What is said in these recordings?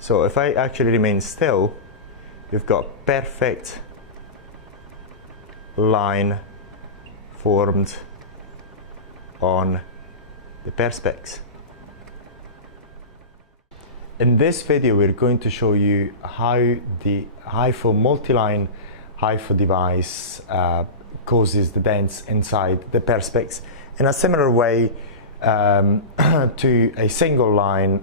So if I actually remain still, you've got perfect line formed on the Perspex. In this video, we're going to show you how the HIFU multi-line HIFU device causes the dents inside the Perspex in a similar way to a single line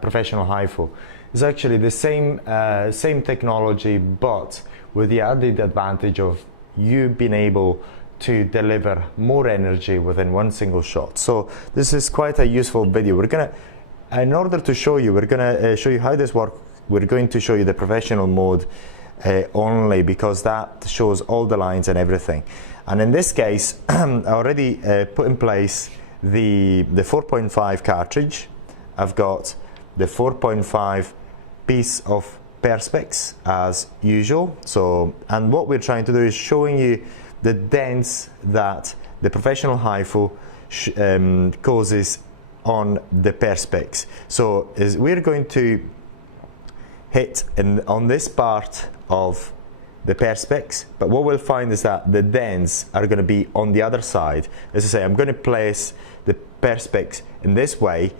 professional HIFU. It's actually the same technology, but with the added advantage of you being able to deliver more energy within one single shot. So this is quite a useful video. In order to show you, we're gonna show you how this works. We're going to show you the professional mode only, because that shows all the lines and everything. And in this case, I already put in place the 4.5 cartridge. I've got the 4.5 piece of Perspex as usual. So, and what we're trying to do is showing you the dents that the professional HIFU causes on the Perspex. So we're going to hit on this part of the Perspex, but what we'll find is that the dents are going to be on the other side. As I say, I'm going to place the Perspex in this way.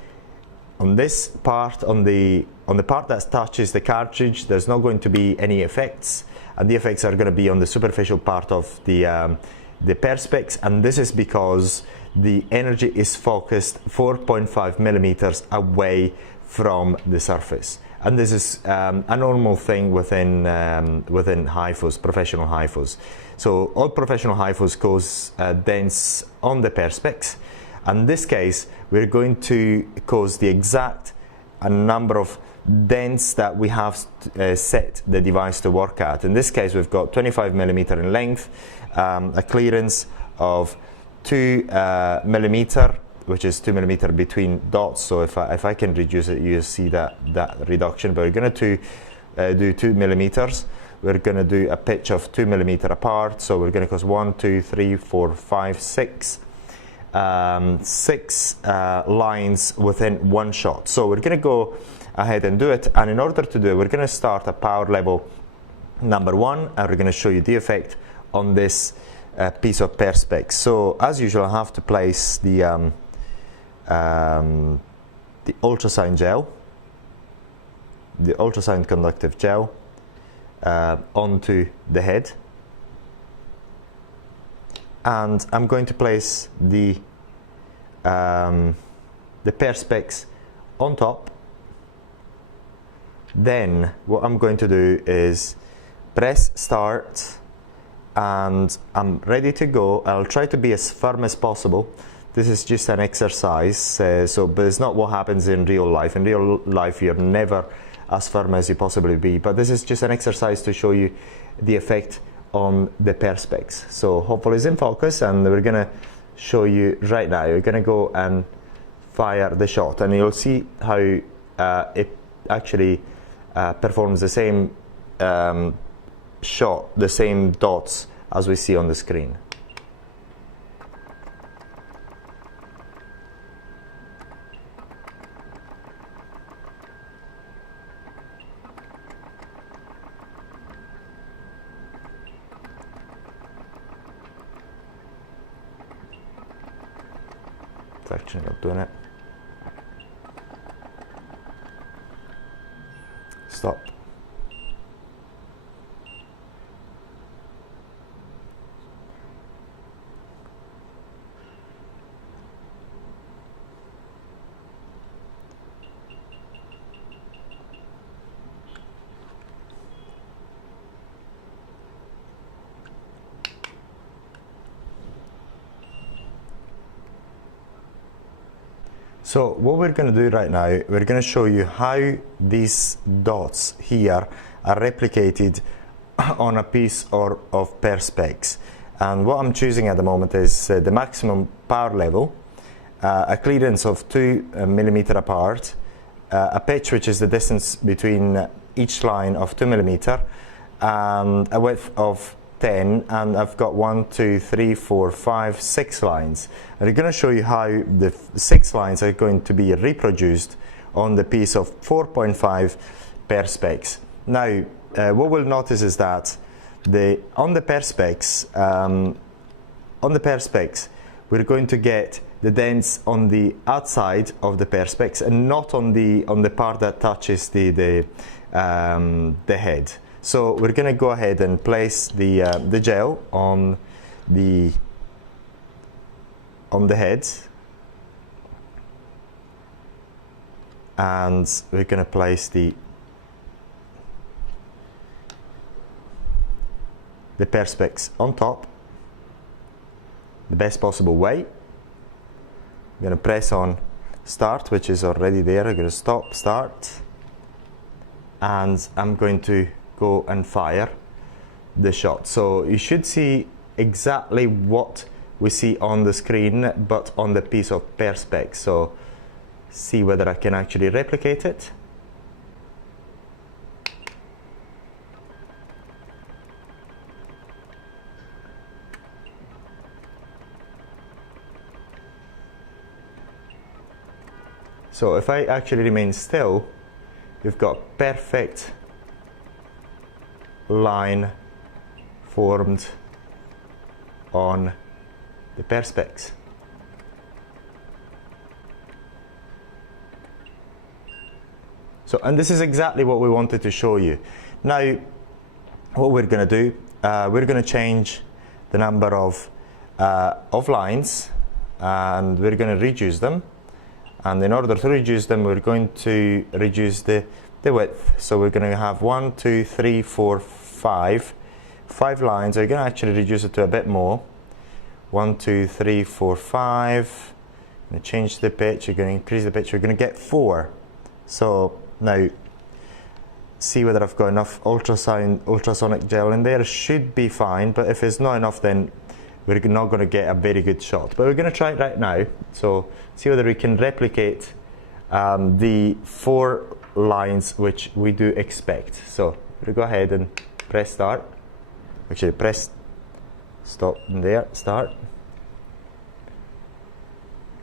On this part, on the part that touches the cartridge, there's not going to be any effects, and the effects are going to be on the superficial part of the Perspex, and this is because the energy is focused 4.5 millimeters away from the surface. And this is a normal thing within HIFUs, professional HIFUs. So all professional HIFUs cause dents on the Perspex. In this case, we're going to cause the exact number of dents that we have set the device to work at. In this case, we've got 25 millimeter in length, a clearance of 2 millimeter, which is 2 millimeter between dots. So if I can reduce it, you see that reduction. But we're going to do 2 millimeters. We're going to do a pitch of 2 millimeter apart. So we're going to cause 1, 2, 3, 4, 5, 6. 6 lines within one shot. So we're going to go ahead and do it. And in order to do it, we're going to start at power level number 1, and we're going to show you the effect on this piece of Perspex. So as usual, I have to place the ultrasound gel, the ultrasound conductive gel onto the head, and I'm going to place the Perspex on top. Then what I'm going to do is press start, and I'm ready to go. I'll try to be as firm as possible. This is just an exercise, but it's not what happens in real life. In real life, you're never as firm as you possibly be, but this is just an exercise to show you the effect on the Perspex. So hopefully it's in focus, and we're gonna show you right now. We're gonna go and fire the shot, and you'll see how it actually performs the same shot, the same dots as we see on the screen. It's actually not doing it. Stop. So what we're going to do right now, we're going to show you how these dots here are replicated on a piece of Perspex. And what I'm choosing at the moment is the maximum power level, a clearance of 2 millimeter apart, a pitch, which is the distance between each line of 2 millimeter, and a width of 10, and I've got 1, 2, 3, 4, 5, 6 lines. And I'm going to show you how the 6 lines are going to be reproduced on the piece of 4.5 Perspex. Now, what we'll notice is that on the Perspex, we're going to get the dents on the outside of the Perspex and not on the part that touches the head. So we're going to go ahead and place the gel on the head, and we're going to place the Perspex on top the best possible way. I'm going to press on start, which is already there. I'm going to stop, start, and I'm going to go and fire the shot. So you should see exactly what we see on the screen, but on the piece of Perspex. So see whether I can actually replicate it. So if I actually remain still, you've got perfect line formed on the Perspex. So, and this is exactly what we wanted to show you. Now, what we're going to do, we're going to change the number of lines, and we're going to reduce them. And in order to reduce them, we're going to reduce the width. So we're going to have 1, 2, 3, 4, 5 lines. We're going to actually reduce it to a bit more. 1, 2, 3, 4, 5. I'm going to change the pitch. You're going to increase the pitch. We're going to get 4. So now, see whether I've got enough ultrasonic gel in there. It should be fine, but if it's not enough, then we're not going to get a very good shot. But we're going to try it right now. So see whether we can replicate the 4 lines which we do expect. So we'll go ahead and press start. Actually, press stop there, start.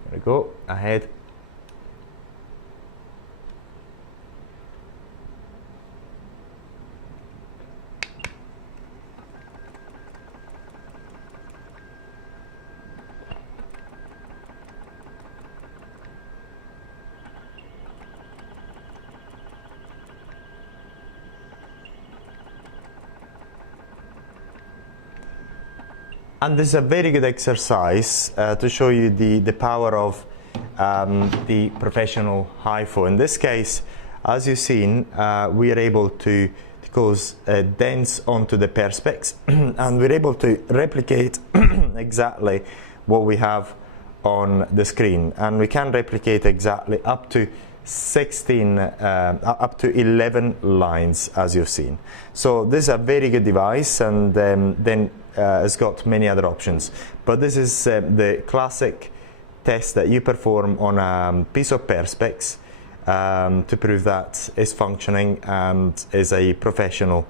There we go, ahead. And this is a very good exercise to show you the power of the professional HIFU. In this case, as you've seen, we are able to cause dents onto the Perspex, and we're able to replicate exactly what we have on the screen. And we can replicate exactly up to 11 lines, as you've seen. So this is a very good device, and then it's got many other options. But this is the classic test that you perform on a piece of Perspex to prove that it's functioning and is a professional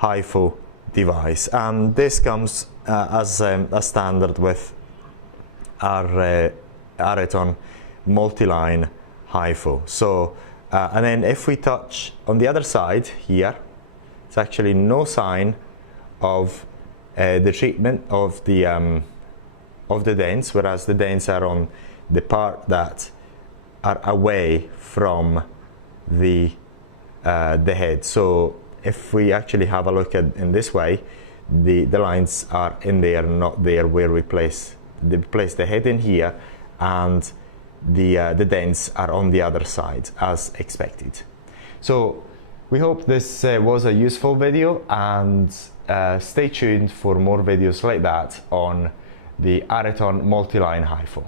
HIFU device. And this comes as a standard with our Areton Multiline HIFU. So, and then if we touch on the other side here, it's actually no sign of the treatment of the dents, whereas the dents are on the part that are away from the head. So if we actually have a look at in this way, the lines are in there, not there where we place the head in here, and the dents are on the other side as expected. So we hope this was a useful video, and stay tuned for more videos like that on the Areton Multiline HIFU.